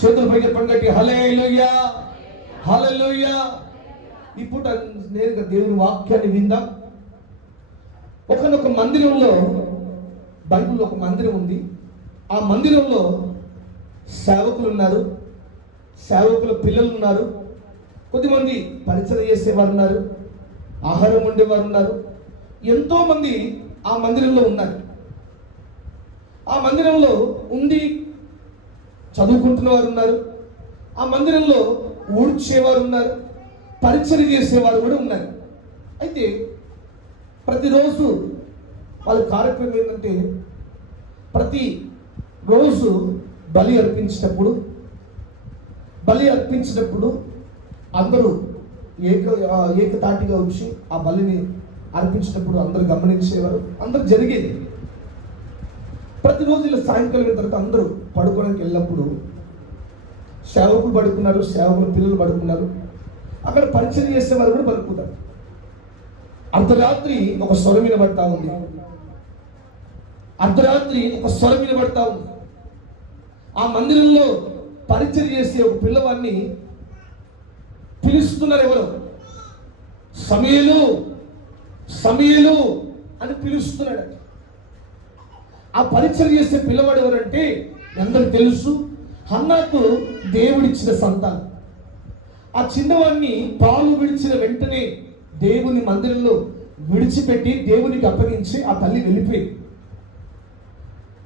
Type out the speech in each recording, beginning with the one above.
చేతులు పైకి పంగట్టి హల్లెలూయా హల్లెలూయా. ఇప్పుడు నేరుగా దేవుని వాక్యాన్ని విందాం. ఒకనొక మందిరంలో, బైబిల్లో ఒక మందిరం ఉంది. ఆ మందిరంలో సేవకులు ఉన్నారు, సేవకుల పిల్లలు ఉన్నారు, కొద్దిమంది పరిచయం చేసేవారు ఉన్నారు, ఆహారం వండేవారు ఉన్నారు. ఎంతో మంది ఆ మందిరంలో ఉన్నారు. ఆ మందిరంలో ఉండి చదువుకుంటున్న వారు ఉన్నారు, ఆ మందిరంలో ఊడ్చేవారు ఉన్నారు, పరిచయం చేసేవారు కూడా ఉన్నారు. అయితే ప్రతిరోజు వాళ్ళ కార్యక్రమం ఏంటంటే, ప్రతి రోజు బలి అర్పించినప్పుడు అందరూ ఏకతాటిగా వచ్చి ఆ బలిని అర్పించినప్పుడు అందరూ గమనించేవారు. అందరూ జరిగేది. ప్రతిరోజు ఇలా సాయంకాలం తర్వాత అందరూ పడుకోవడానికి వెళ్ళినప్పుడు సేవకులు పడుకున్నారు, సేవకుల పిల్లలు పడుకున్నారు, అక్కడ పరిచయం చేసేవారు కూడా పడుకున్నారు. అర్ధరాత్రి ఒక స్వరం వినబడతా ఉంది. ఆ మందిరంలో పరిచయం చేసే ఒక పిల్లవాడిని పిలుస్తున్నారు. ఎవరు? సమూయేలు సమూయేలు అని పిలుస్తున్నాడు. ఆ పరిచయం చేసే పిల్లవాడు ఎవరంటే అందరికి తెలుసు, హన్నాకు దేవుడిచ్చిన సంతానం. ఆ చిన్నవాడిని పాలు విడిచిన వెంటనే దేవుని మందిరంలో విడిచిపెట్టి దేవునికి అప్పగించి ఆ తల్లి వెళ్ళిపోయింది.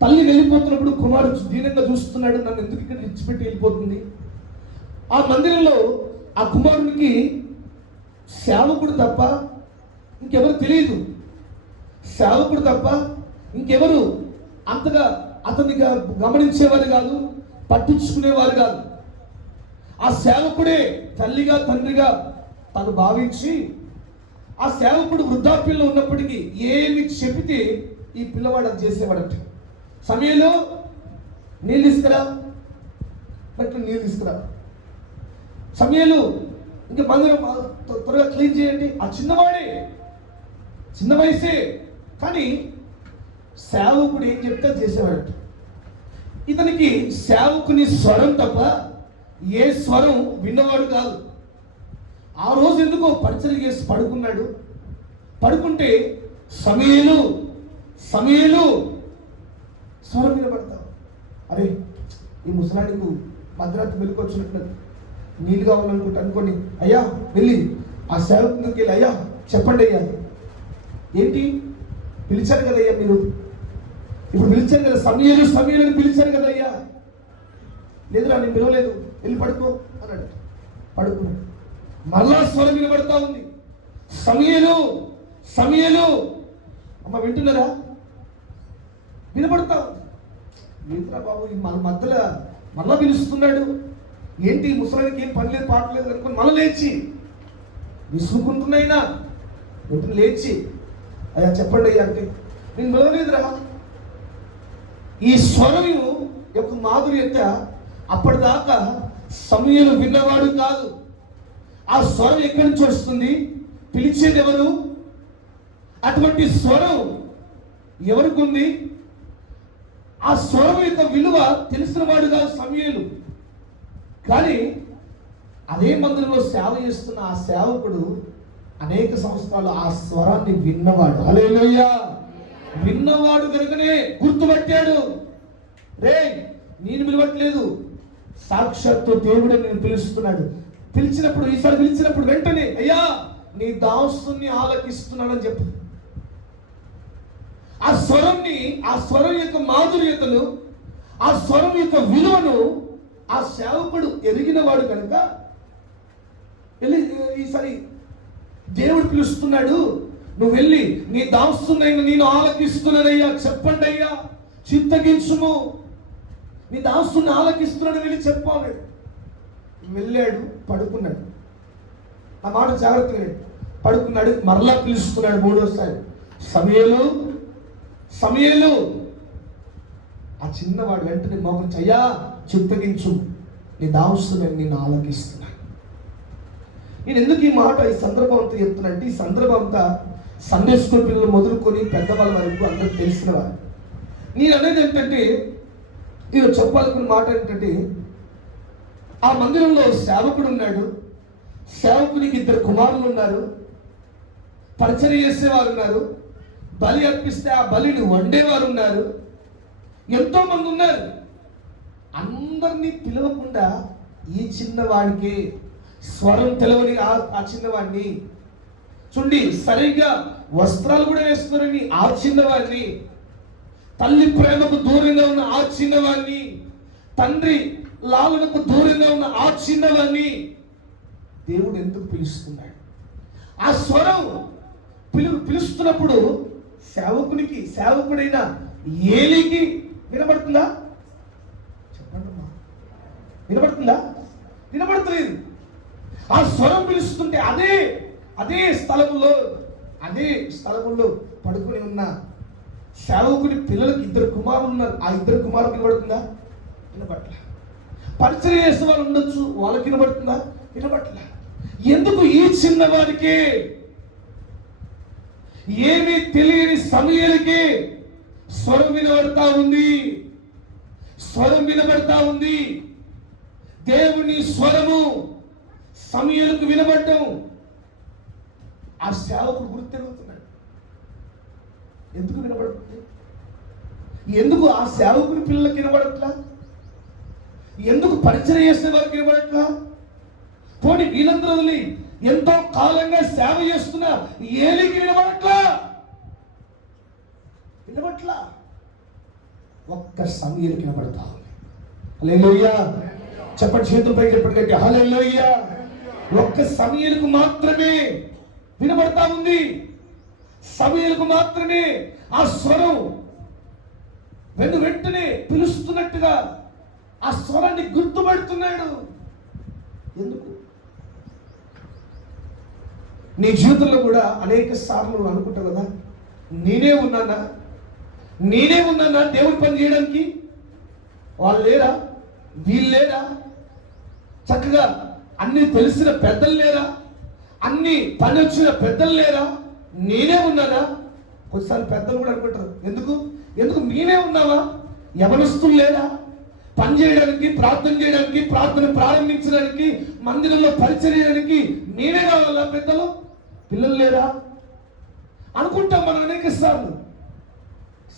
తల్లి వెళ్ళిపోతున్నప్పుడు కుమారుడు దీనంగా చూస్తున్నాడు, నన్ను ఎందుకు ఇక్కడ విడిచిపెట్టి వెళ్ళిపోతుంది. ఆ మందిరంలో ఆ కుమారునికి సేవకుడు తప్ప ఇంకెవరు తెలియదు. సేవకుడు తప్ప ఇంకెవరు అంతగా అతనిగా గమనించేవారు కాదు, పట్టించుకునేవారు కాదు. ఆ సేవకుడే తల్లిగా తండ్రిగా తను భావించి, ఆ సేవకుడు వృద్ధాప్యంలో ఉన్నప్పటికీ ఏమి చెబితే ఈ పిల్లవాడు అది చేసేవాడట. సమయంలో నీళ్ళు తీసుకురా, నీళ్ళు తీసుకురా, సమయంలో ఇంకా మందిరం త్వరగా క్లీన్ చేయండి. ఆ చిన్నవాడే, చిన్న వయసే, కానీ సేవకుడు ఏం చెప్తే చేసేవాడట. ఇతనికి సేవకుని స్వరం తప్ప ఏ స్వరం విన్నవాడు కాదు. ఆ రోజు ఎందుకో పరిచయం చేసి పడుకున్నాడు. పడుకుంటే సమూయేలు సమూయేలు స్వరం వినబడతావు. అరే, ఈ ముసలాడికి మధ్యరాత్రి మెలుకొచ్చినట్టు నీళ్ళు కావాలనుకుంటా అనుకోండి, అయ్యా వెళ్ళి ఆ సేవకునికి వెళ్ళి, అయ్యా చెప్పండి అయ్యా, ఏంటి పిలిచారు కదయ్యా, మీరు ఇప్పుడు పిలిచారు కదా, సమూయేలు సమూయేలు పిలిచారు కదయ్యా. లేదురా, నేను పిలవలేదు, వెళ్ళి పడుకో అన్నాడు. పడుకున్నాడు. మరలా స్వరం వినబడతా ఉంది, సమూయేలు సమూయేలు. అమ్మ వింటున్నారా? వినబడతా ఉంది. ఏంట్రా బాబు, మన మధ్యలో మళ్ళా పిలుస్తున్నాడు, ఏంటి ముసలానికి ఏం పని లేదు పాట లేదు అనుకుని మళ్ళీ లేచి విసుకుంటున్నాయినా వెంటనే లేచి, అయ్యా చెప్పండి అయ్యా అంటే, నేను పిలవలేదురా. ఈ స్వరం యొక్క మాధుర్యత అప్పటిదాకా సమూయేలు విన్నవాడు కాదు. ఆ స్వరం ఎక్కడి నుంచి వస్తుంది? పిలిచేది ఎవరు? అటువంటి స్వరం ఎవరికి ఉంది? ఆ స్వరం యొక్క విలువ తెలిసిన వాడు కాదు సమూయేలు. కానీ అదే మందిరంలో సేవ చేస్తున్న ఆ సేవకుడు అనేక సంవత్సరాలు ఆ స్వరాన్ని విన్నవాడు. హల్లెలూయా. విన్నవాడు కనుకనే గుర్తుపట్టాడు. రే, నేను పిలవట్లేదు, సాక్షాత్తు దేవుడే నేను పిలుస్తున్నాడు. పిలిచినప్పుడు, ఈసారి పిలిచినప్పుడు వెంటనే, అయ్యా నీ దాసుని ఆలకిస్తున్నానని చెప్పు. ఆ స్వరంని, ఆ స్వరం యొక్క మాధుర్యతను, ఆ స్వరం యొక్క విలువను ఆ సేవకుడు ఎరిగిన వాడు కనుక వెళ్ళి, ఈసారి దేవుడు పిలుస్తున్నాడు, నువ్వు వెళ్ళి నీ దాసునైనా నేను ఆలకిస్తున్నానయ్యా, చెప్పండి అయ్యా, చింతగించుము, నీ దాసుని ఆలకిస్తున్నాడు, వెళ్ళి చెప్పాలి. వెళ్ళాడు, పడుకున్నాడు. ఆ మాట జాగ్రత్తగా పడుకున్నాడు. మరలా పిలుస్తున్నాడు మూడోసారి, సమూయేలు సమూయేలు. ఆ చిన్నవాడు వెంటనే మోకరించి, అయ్యా చింతగించు, నీ దాసుని నేను ఆలకిస్తున్నాను. నేను ఎందుకు ఈ మాట ఈ సందర్భం అంతా చెప్తున్నానంటే, ఈ సందర్భం అంతా సండే స్కూల్ పిల్లలు మొదలుకొని పెద్దవాళ్ళ వరకు అందరికి తెలిసిన వారు. నేను అనేది ఏంటంటే, నేను చెప్పాలనుకున్న మాట ఏంటంటే, ఆ మందిరంలో సేవకుడు ఉన్నాడు, సేవకునికి 2 కుమారులు ఉన్నారు, పరిచర్య చేసేవారు ఉన్నారు, బలి అర్పిస్తే ఆ బలిని వండేవారు ఉన్నారు, ఎంతో మంది ఉన్నారు. అందరినీ పిలవకుండా ఈ చిన్నవాడికి స్వరం తెలవని ఆ చిన్నవాడిని చూడండి, సరిగ్గా వస్త్రాలు కూడా వేస్తున్నారని ఆ చిన్నవాడిని, తల్లి ప్రేమకు దూరంగా ఉన్న ఆ చిన్నవాడిని, తండ్రి లాలనకు దూరంగా ఉన్న ఆ చిన్నవాడిని దేవుడు ఎందుకు పిలుస్తున్నాడు? ఆ స్వరం పిలుస్తున్నప్పుడు సేవకుడైన ఏలీకి వినబడుతుందా? చెప్పండి, వినబడుతుందా? వినబడతలేదు. ఆ స్వరం పిలుస్తుంటే అదే స్థలములో పడుకొని ఉన్న సేవకుని పిల్లలకి 2 కుమారులు ఉన్నారు. ఆ 2 కుమారులు వినబడుతుందా? వినబట్ల. పరిచయం చేసే వాళ్ళు ఉండొచ్చు, వాళ్ళకి వినబడుతుందా? వినబట్ల. ఎందుకు ఈ చిన్నవాడికి, ఏమీ తెలియని సమయాలకి స్వరం వినబడతా ఉంది. దేవుని స్వరము సమయాలకు వినబడటం ఆ సేవకుడు గుర్తెరుగుతున్నాడు. ఎందుకు వినబడుతుంది? ఎందుకు ఆ సేవకుని పిల్లలకి వినబడట్లా? ఎందుకు పరిచయం చేసే వారికి వినబడట్లా? పోనీ వీళ్ళందరూ వదిలి ఎంతో కాలంగా సేవ చేస్తున్న ఏలికి వినబడట్లా? ఒక్క సమయానికి వినబడతా ఉంది. హల్లెలూయా చెప్పండి, చేతులపై చెప్పండి, హల్లెలూయా. ఒక్క సమయానికి మాత్రమే వినబడతా ఉంది. సమయాలకు మాత్రమే ఆ స్వరం వెంటనే పిలుస్తున్నట్టుగా ఆ స్వరాన్ని గుర్తుపడుతున్నాడు. ఎందుకు? నీ జీవితంలో కూడా అనేక సార్లు అనుకుంటావు కదా, నేనే ఉన్నానా దేవుడి పని చేయడానికి? వాళ్ళు లేరా? వీళ్ళు లేరా? చక్కగా అన్ని తెలిసిన పెద్దలు లేరా? అన్ని పని వచ్చిన పెద్దలు లేరా? నేనే ఉన్నానా? కొన్నిసార్లు పెద్దలు కూడా అనుకుంటారు, ఎందుకు నేనే ఉన్నావా? యవనస్తులు లేరా? పని చేయడానికి, ప్రార్థన చేయడానికి, ప్రార్థన ప్రారంభించడానికి, మందిరంలో పరిచర్యడానికి నేనే కావాలా? పెద్దలు పిల్లలు లేరా అనుకుంటాం మనం అనేక సార్లు.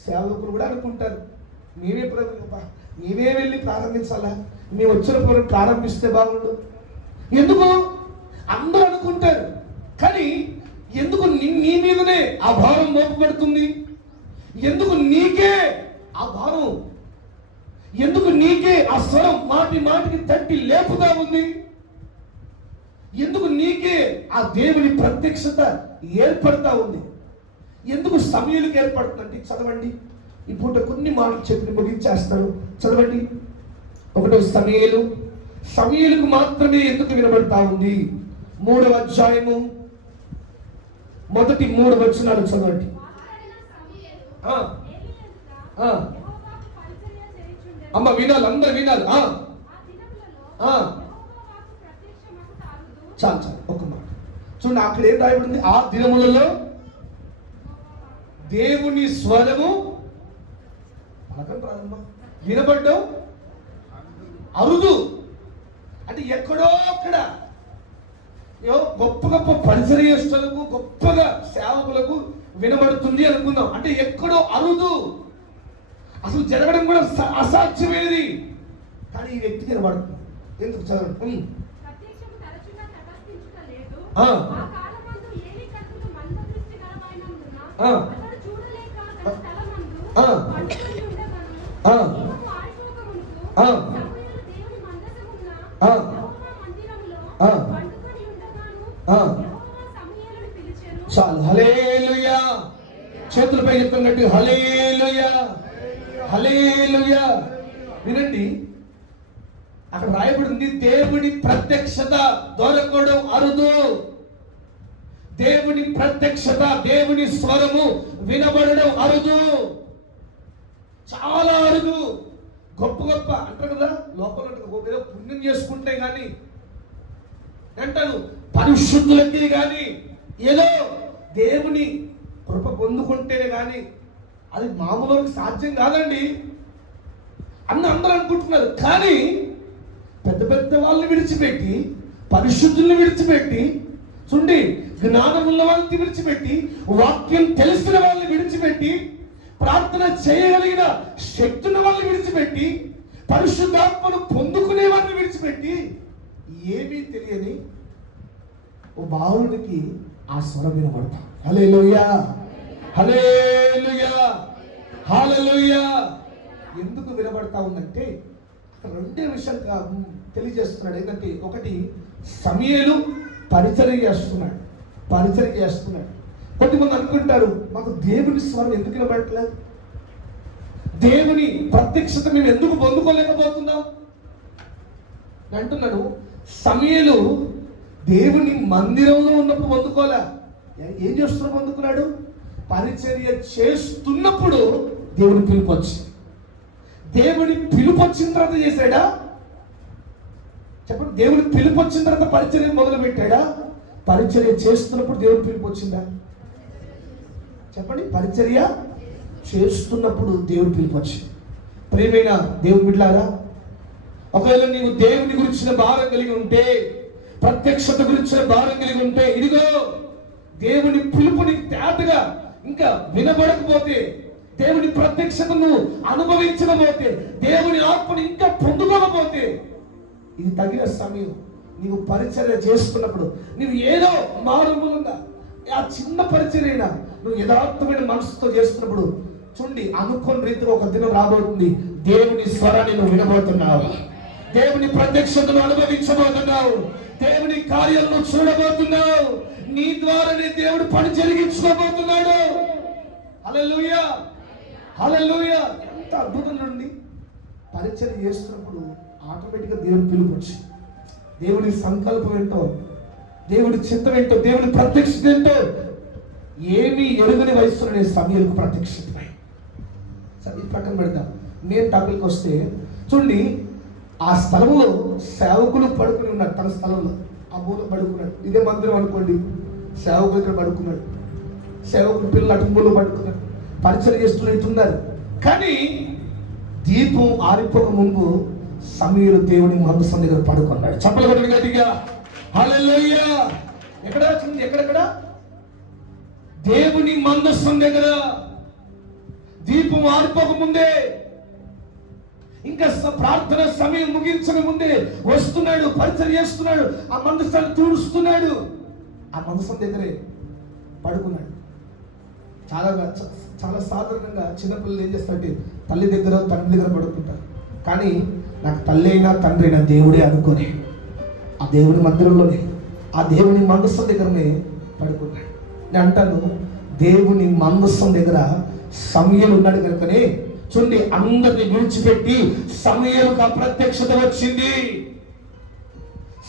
సేవకులు కూడా అనుకుంటారు, నేనే వెళ్ళి ప్రారంభించాలా, మేము వచ్చిన పూర్వం ప్రారంభిస్తే బాగుండు. ఎందుకు అందరూ అనుకుంటారు, కానీ ఎందుకు నీ మీదనే ఆ భారం మోపబడుతుంది? ఎందుకు నీకే ఆ భారం? ఎందుకు నీకే ఆ స్వరం మాటికి తట్టి లేపుతా ఉంది? ఎందుకు నీకే ఆ దేవుని ప్రత్యక్షత ఏర్పడతా ఉంది? ఎందుకు సమయాలకు ఏర్పడుతుందంటే, చదవండి, ఈ పూట కొన్ని మాటలు చెప్పి ముగించేస్తాను. చదవండి, 1 సమయాలకు మాత్రమే ఎందుకు వినబడతా ఉంది? 3వ అధ్యాయము మొదటి 3 వచనాలు చదవండి. అమ్మ వినాలి, అందరూ వినాలి. చాలు ఒక మాట చూడండి, అక్కడ ఏం రాయబడింది? ఆ దినములలో దేవుని స్వరము వినబడ్డం అరుదు. అంటే ఎక్కడో అక్కడ గొప్ప పరిచర్యస్తులకు, గొప్పగా సేవకులకు వినబడుతుంది అనుకుందాం. అంటే ఎక్కడో అరుదు, అసలు జరగడం కూడా అసాధ్యమైనది. కానీ ఈ వ్యక్తికి వినబడుతుంది. ఎందుకు? చదవండి. చాలు. హల్లెలూయా. చేతులపై చెప్తున్నట్టు హల్లెలూయా, హల్లెలూయా. వినండి, అక్కడ రాయబడింది, దేవుని ప్రత్యక్షత దొరకడం అరుదు. దేవుని ప్రత్యక్షత, దేవుని స్వరము వినబడడం అరుదు, చాలా అరుదు. గొప్ప అంటారు కదా, లోపల ఏదో పుణ్యం చేసుకుంటే గాని అంటాను, పరిశుద్ధులకి కానీ ఏదో దేవుని కృప పొందుకుంటేనే కానీ అది మామూలుగా సాధ్యం కాదండి అందరూ అనుకుంటున్నారు. కానీ పెద్ద వాళ్ళు వాళ్ళని విడిచిపెట్టి, పరిశుద్ధుల్ని విడిచిపెట్టి, చూడండి జ్ఞానం ఉన్న వాళ్ళని విడిచిపెట్టి, వాక్యం తెలిసిన వాళ్ళని విడిచిపెట్టి, ప్రార్థన చేయగలిగిన శక్తి ఉన్న వాళ్ళని విడిచిపెట్టి, పరిశుద్ధాత్మను పొందుకునే వాళ్ళని విడిచిపెట్టి, ఏమీ తెలియని ఓ బాలుడికి ఆ స్వరం వినబడతాం. హల్లెలూయా, హల్లెలూయా, హల్లెలూయా. ఎందుకు వినబడతా ఉందంటే అక్కడ రెండే విషయాలు తెలియజేస్తున్నాడు. ఏంటంటే ఒకటి, సమూయేలు పరిచర్య చేస్తున్నాడు. కొంతమంది అనుకుంటారు, మాకు దేవుని స్వరం ఎందుకు వినబడట్లేదు, దేవుని ప్రత్యక్షత మేము ఎందుకు పొందుకోలేకపోతున్నాం అంటున్నాడు. సమూయేలు దేవుని మందిరంలో ఉన్నప్పుడు పొందుకోలే. ఏం చేస్తున్నా పొందుకున్నాడు? పరిచర్య చేస్తున్నప్పుడు దేవుని పిలుపు వచ్చింది. దేవుని పిలుపు వచ్చిన తర్వాత చేశాడా? చెప్పండి. దేవుని పిలుపు వచ్చిన తర్వాత పరిచర్య మొదలు పెట్టాడా? పరిచర్య చేస్తున్నప్పుడు దేవుని పిలుపు వచ్చిందా? చెప్పండి. పరిచర్య చేస్తున్నప్పుడు దేవుని పిలుపు వచ్చింది. ప్రియమైన దేవుని బిడ్డలారా, ఒకవేళ నీవు దేవుని గురించిన భారం కలిగి ఉంటే, ప్రత్యక్షత గురించిన భారం కలిగి ఉంటే, ఇదిగో దేవుని పిలుపుని తేటగా ఇంకా వినబడకపోతే, దేవుని ప్రత్యక్షతను అనుభవించకపోతే, దేవుని ఆత్మని ఇంకా పొందుకోకపోతే, ఇది తగిన సమయం. నీవు పరిచర్య చేసుకున్నప్పుడు, నీవు ఏదో మారుమూలంగా ఆ చిన్న పరిచర్య నువ్వు యథార్థమైన మనసుతో చేస్తున్నప్పుడు, చూడండి అనుకోని రీతిలో ఒక దినం రాబోతుంది. దేవుని స్వరాన్ని నువ్వు వినబోతున్నావు, దేవుని ప్రత్యక్షతను అనుభవించబోతున్నావు, దేవుని కార్యాలను చూడబోతున్నావు, నీ ద్వారానే దేవుడు పని జరిగించుకోబోతున్నాడు. హల్లెలూయా, హల్లెలూయా. ఎంత అద్భుతం నుండి పరిచర్య చేస్తున్నప్పుడు ఆటోమేటిక్గా దేవుని పిలుపు వచ్చి, దేవుని సంకల్పం ఏంటో, దేవుడి చిత్తం ఏంటో, దేవుని ప్రత్యక్షత ఏంటో ఏమీ ఎరుగని వయసులో నేను సమూయేలుకు ప్రత్యక్షితమై. సరే, ఇది పక్కన పెడతాం. నేను టాపిక్ వస్తే చూడండి, ఆ స్థలంలో సేవకులు పడుకుని ఉన్నారు. తన స్థలంలో ఆ మూల పడుకున్నాడు. ఇదే మందిరం అనుకోండి, సేవకులు ఇక్కడ పడుకున్నాడు, సేవకులు పిల్లలు అటు మూల పడుకున్నాడు, పరిచయం చేస్తున్నారు. కానీ దీపం ఆరిపోక ముందు సమూయేలు దేవుని మందసం దగ్గర పడుకున్నాడు. చప్పలు కొట్టండి గట్టిగా, హల్లెలూయా. ఎక్కడెక్కడ? దేవుని మందసం దగ్గర దీపం ఆరిపోక ముందే, ఇంకా ప్రార్థన సమయం ముగించక ముందే వస్తున్నాడు, పరిచయం చేస్తున్నాడు, ఆ మందసాన్ని తుడుస్తున్నాడు. ఆ మందసం దగ్గరే పడుకున్నాడు. చాలా సాధారణంగా చిన్నపిల్లలు ఏం చేస్తారంటే తల్లి దగ్గర తండ్రి దగ్గర పడుకుంటారు. కానీ నాకు తల్లి అయినా తండ్రి అయినా దేవుడే అనుకొని ఆ దేవుని మందిరంలోనే, ఆ దేవుని మందసం దగ్గరనే పడుకున్నాడు. నేను అంటాను, దేవుని మందసం దగ్గర సమూయేలు ఉన్నాడు కనుకనే చూడండి, అందరిని విడిచిపెట్టి సమూయేలుకు ఆ ప్రత్యక్షత వచ్చింది,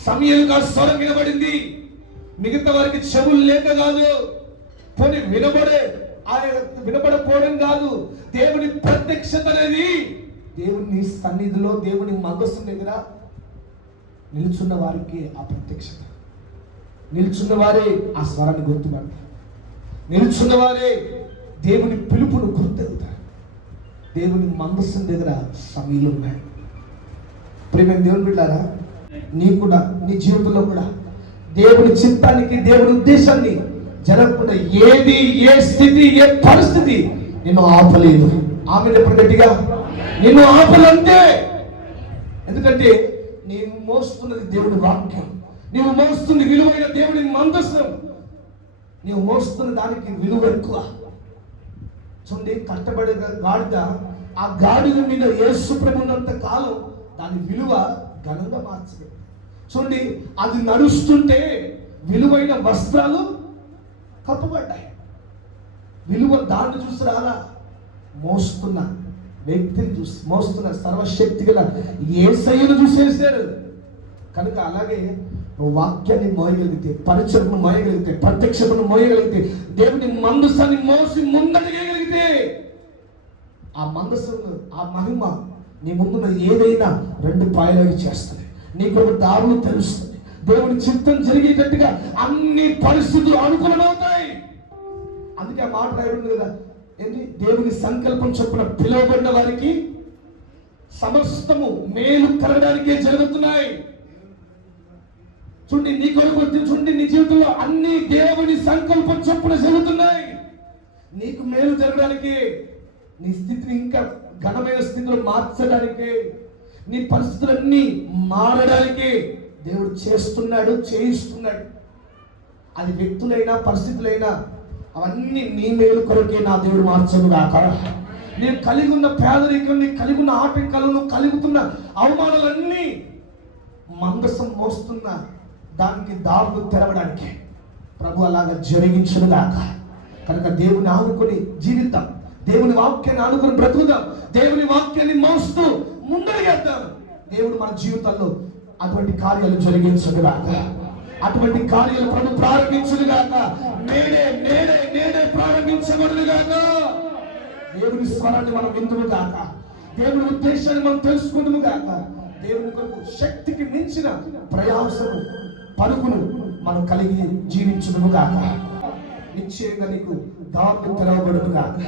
సమూయేలుకు ఆ స్వరం వినబడింది. మిగతా వారికి చెవులు లేక కాదు, పోనీ వినబడపోవడం కాదు, దేవుని ప్రత్యక్షత అనేది దేవుని సన్నిధిలో, దేవుని మందసం దగ్గర నిల్చున్న వారికి ఆ ప్రత్యక్షత, నిల్చున్న వారే ఆ స్వరాన్ని గుర్తుపడతారు, నిల్చున్న వారే దేవుని పిలుపును గుర్తెరుగుతారు. దేవుని మందసం దగ్గర సమూయేలు ఉన్నాడు. ప్రియమైన దేవుని బిడ్డలారా, నీ కూడా నీ జీవితంలో కూడా దేవుని చిత్తానికి, దేవుని ఉద్దేశాన్ని జరగకుండా ఏది, ఏ స్థితి, ఏ పరిస్థితి నిన్ను ఆపలేదు. ఆమె ఎప్పుడు గట్టిగా నిన్ను ఆపలంటే, ఎందుకంటే నీవు మోస్తున్నది దేవుని వాక్యం, నీవు మోస్తున్న విలువైన దేవుని మందసం, నీవు మోస్తున్న దానికి విలువ ఎక్కువ. చూడండి, కష్టపడే గాడిద, ఆ గాడిద మీద యేసు ప్రభు ఉన్నంత కాలం దాని విలువ ఘనంగా మార్చలేదు. చూడండి, అది నడుస్తుంటే విలువైన వస్త్రాలు కప్పబడ్డాయి. విలువ దాన్ని చూసి రాలా, మోస్తున్న వ్యక్తిని చూసి, మోస్తున్న సర్వశక్తి గల యేసయ్యను చూసేసాడు. కనుక అలాగే నువ్వు వాక్యాన్ని మోయగలిగితే, పరిచయను మోయగలిగితే, ప్రత్యక్షతను మోయగలిగితే, దేవుని మందసాన్ని మోసి ముందడగలిగితే, ఆ మందసం, ఆ మహిమ నీ ముందున్న ఏదైనా రెండు పాయలాగి చేస్తుంది, నీకు ఒక దారులు తెలుస్తుంది. దేవుని చిత్తం జరిగేటట్టుగా అన్ని పరిస్థితులు అనుకూలమవుతాయి. అందుకే ఆ మాట రాయబడింది కదా, ఏంటి? దేవుని సంకల్పం చొప్పున పిలువబడిన వారికి సమస్తము మేలు కలగడానికే జరుగుతున్నాయి. చూడండి, నీ కొరకు చూడండి, నీ జీవితంలో అన్ని దేవుని సంకల్పం చొప్పున జరుగుతున్నాయి. నీకు మేలు జరగడానికి, నీ స్థితిని ఇంకా ఘనమైన స్థితిలో మార్చడానికి, నీ పరిస్థితులన్నీ మారడానికి దేవుడు చేస్తున్నాడు, చేయిస్తున్నాడు. అది వ్యక్తులైనా పరిస్థితులైనా అవన్నీ నీ మేలు కొరకే నా దేవుడు మార్చను గాక. నేను కలిగి ఉన్న పేదరికం, నీ కలిగి ఉన్న ఆటంకాలను, కలుగుతున్న అవమానాలన్నీ మందసం మోస్తున్న దానికి దారులు తెరవడానికి ప్రభు అలాగా జరిగించను గాక. కనుక దేవుని ఆనుకొని జీవితం, దేవుని వాక్యాన్ని ఆనుకొని బ్రతుకుదాం, దేవుని వాక్యాన్ని మోస్తూ ముందడుగేద్దాం. దేవుడు మన జీవితాల్లో అటువంటి కార్యాలు జరిగించను గాక. అటువంటి కార్యాలు ప్రభు ప్రారంభించను గాక. నేడే నేడే నేడే ప్రారంభించబడును గాక. దేవుని స్వరాన్ని మనం విందుము గాక. దేవుని ఉద్దేశాన్ని మనం తెలుసుకుందుము గాక. దేవుని కొరకు శక్తికి మించిన ప్రయాసము, పరుగును మనం కలిగి జీవించుదుము గాక. నిశ్చయంగా నీకు దారులు తెరవబడును గాక.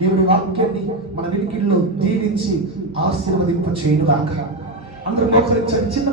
దేవుని వాక్యాన్ని మన వినికిడిలో దీవించి ఆశీర్వదింప చేయును గాక. అందరూ మోకరించండి. చిన్న